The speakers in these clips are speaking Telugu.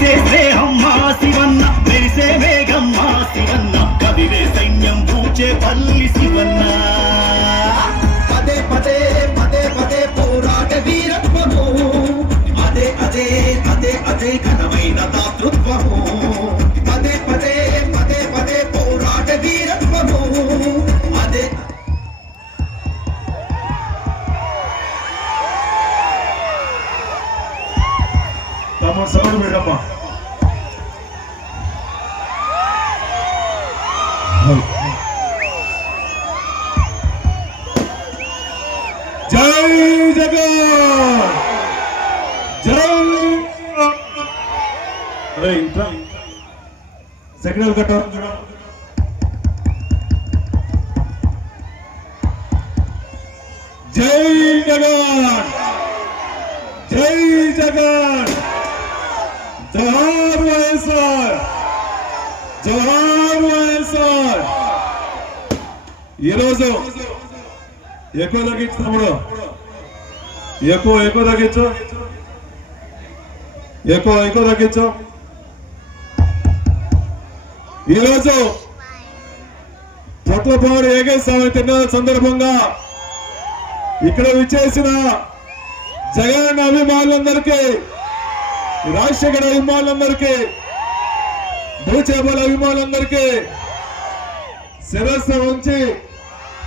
చేసే స్నేహమ్మా శివన్న మెరిసే వేగమ్మా శివన్న. కదిలే సైన్యం పూచే పల్లి శివన్న. పదే పదే పదే పదే పోరాట వీరత్వము. అదే అదే అదే అదే ఘనమైన దాతృత్వము. పదే పదే పదే పదే పోరాట వీరత్వము. అదే తమ సౌండ్ పెట్టమ్మా ఇంట్లో సెకండ్ కట్ట. జై జగన్. జై జగన్. జవహర్ వైఎస్ఆర్. జవహర్ వైఎస్ఆర్. ఈరోజు ఎక్కువ తగ్గించు తమ్ముడు. ఎక్కువ ఎక్కువ తగ్గించు. ఎక్కువ ఎక్కువ తగ్గించు. ఈరోజు పొట్లపాడు ఏకైక తిన్న సందర్భంగా ఇక్కడ విచ్చేసిన జగన్ అభిమానులందరికీ రాజశేఖర్ అభిమానులందరికీ భూచేపల అభిమానులందరికీ శిరస్సు ఉంచి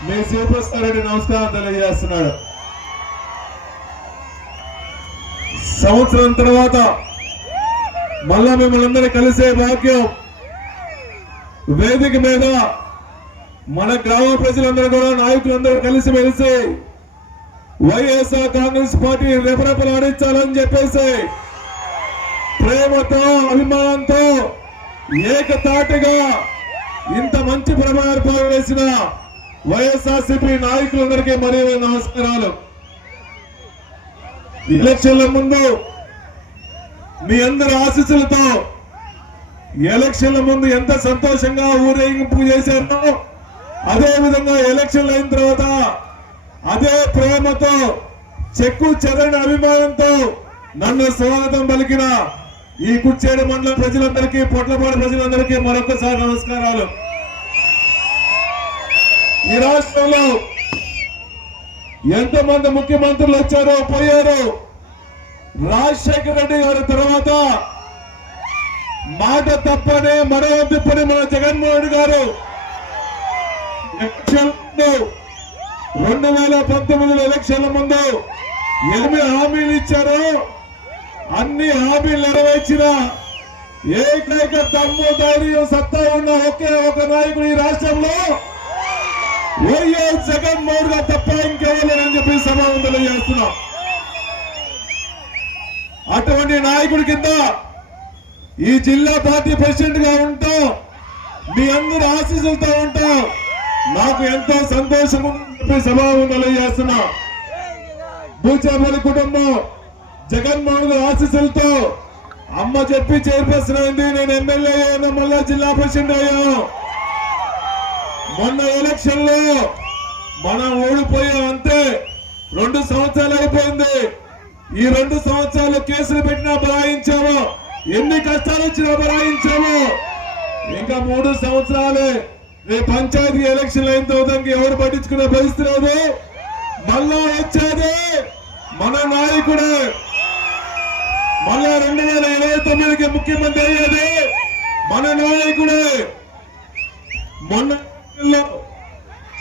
మీ శివప్రసారెడ్డి నమస్కారం తెలియజేస్తున్నాడు. సంవత్సరం తర్వాత మళ్ళా మిమ్మల్ని అందరినీ కలిసే భాగ్యం వేదిక మీద మన గ్రామ ప్రజలందరూ కూడా నాయకులందరూ కలిసి మెలిసి వైఎస్ఆర్ కాంగ్రెస్ పార్టీ రెపరెపలాడించాలని చెప్పేసి ప్రేమతో అభిమానంతో ఏకతాటిగా ఇంత మంచి ప్రమాణాలు వేసిన వైఎస్ఆర్సిపి నాయకులందరికీ మరియు నమస్కారాలు. ఎలక్షన్ల ముందు మీ అందరి ఆశీస్సులతో ఎలక్షన్ల ముందు ఎంత సంతోషంగా ఊరేగింపు చేశారో అదే విధంగా ఎలక్షన్లు అయిన తర్వాత అదే ప్రేమతో చెక్కు చెదరని అభిమానంతో నన్ను స్వాగతం పలికిన ఈ కుచ్చేడు మండలం ప్రజలందరికీ పొట్లపాడు ప్రజలందరికీ మరొకసారి నమస్కారాలు. ఈ రాష్ట్రంలో ఎంతమంది ముఖ్యమంత్రులు వచ్చారో పోయారు రాజశేఖర రెడ్డి గారి తర్వాత మాట తప్పనే మరో తిప్పని మన జగన్మోహన్ గారు. రెండు వేల పంతొమ్మిది ఎలక్షన్ల ముందు ఎనిమిది హామీలు ఇచ్చారు. అన్ని హామీలు నెరవేర్చిన ఏకైక దమ్ము ధైర్యం సత్తా ఉన్న ఒకే ఒక నాయకుడు ఈ రాష్ట్రంలో వైఎస్ జగన్మోహన్ గారు తప్ప ఇంకెవరని చెప్పి సభ చేస్తున్నాం. అటువంటి నాయకుడి కింద ఈ జిల్లా పార్టీ ప్రెసిడెంట్గా ఉంటాం. మీ అందరి ఆశీస్సులతో ఉంటాం. నాకు ఎంతో సంతోషం ఉందని చెప్పి సభావం తెలియజేస్తున్నా. భూచాపల్లి కుటుంబం జగన్మోహన్ గారి ఆశీస్సులతో అమ్మ చెప్పి చైర్పర్సన్ అయింది. నేను ఎమ్మెల్యే అయ్యాను. మళ్ళా జిల్లా ప్రెసిడెంట్ అయ్యాను. మొన్న ఎలక్షన్లో మనం ఓడిపోయాం అంతే. రెండు సంవత్సరాలు అయిపోయింది. ఈ రెండు సంవత్సరాలు కేసులు పెట్టినా బరాయించాము ఎన్ని కష్టాలు వచ్చినా భరాయించాము ఇంకా మూడు సంవత్సరాలే రేపు పంచాయతీ ఎలక్షన్ అయిన తర్వాత ఎవరు పట్టించుకునే పరిస్థితి లేదు. మళ్ళా వచ్చేది మన నాయకుడే. మళ్ళా రెండు వేల ఇరవై తొమ్మిదికి ముఖ్యమంత్రి అయ్యేది మన నాయకుడే. మొన్న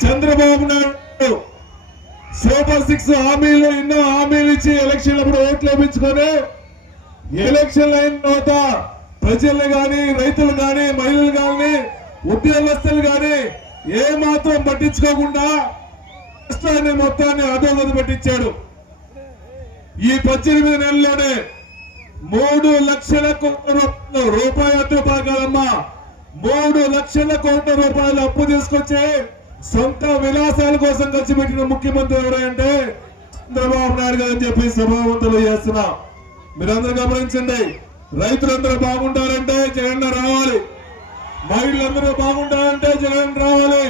చంద్రబాబు నాయుడు సూపర్ సిక్స్ హామీలు ఎన్నో హామీలు ఇచ్చి ఎలక్షన్ అప్పుడు ఓట్లు వేయించుకొని ఎలక్షన్ అయిన తర్వాత ప్రజలు గాని రైతులు కానీ మహిళలు గాని ఉద్యోగస్తులు కానీ ఏ మాత్రం పట్టించుకోకుండా రాష్ట్రాన్ని మొత్తాన్ని అధోగతి పట్టించాడు. ఈ పద్దెనిమిది నెలల్లోనే మూడు లక్షల కోట్ల రూపాయల రూపాయలు పాకాలమ్మా మూడు లక్షల కోట్ల రూపాయలు అప్పు తీసుకొచ్చి సొంత విలాసాల కోసం ఖర్చు పెట్టిన ముఖ్యమంత్రి ఎవరంటే చంద్రబాబు నాయుడు గారు అని చెప్పి సభావంతులు చేస్తున్నాం. మీరందరూ గమనించండి. రైతులందరూ బాగుంటారంటే జగన్ రావాలి. మహిళలందరూ బాగుంటారంటే జగన్ రావాలి.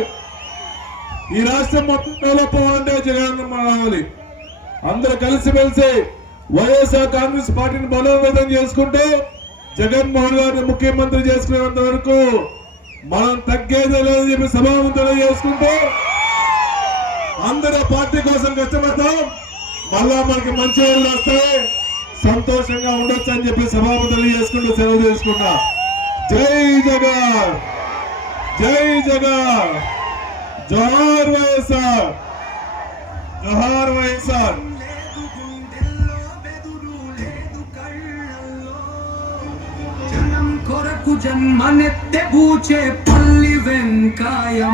ఈ రాష్ట్రం మొత్తం డెవలప్ అవ్వాలంటే జగన్ రావాలి. అందరూ కలిసిమెలిసి వైఎస్ఆర్ కాంగ్రెస్ పార్టీని బలోపేతం చేసుకుంటూ జగన్మోహన్ గారిని ముఖ్యమంత్రి చేసుకునేంత వరకు మనం తగ్గేదే లేదని చెప్పి సభాముఖం చేసుకుంటూ అందరూ పార్టీ కోసం కష్టపడతాం. మళ్ళా మనకి మంచి రోజులు వస్తాయి. సంతోషంగా ఉండొచ్చు అని చెప్పి సభాపతులు చేసుకుంటూ సెలవు చేసుకున్నా జై జగన్! జై జగన్! జోహార్ వైఎస్ఆర్! జోహార్ వైఎస్ఆర్! కొరకు జన్మనెత్తె పూచే పల్లి వెంకాయం.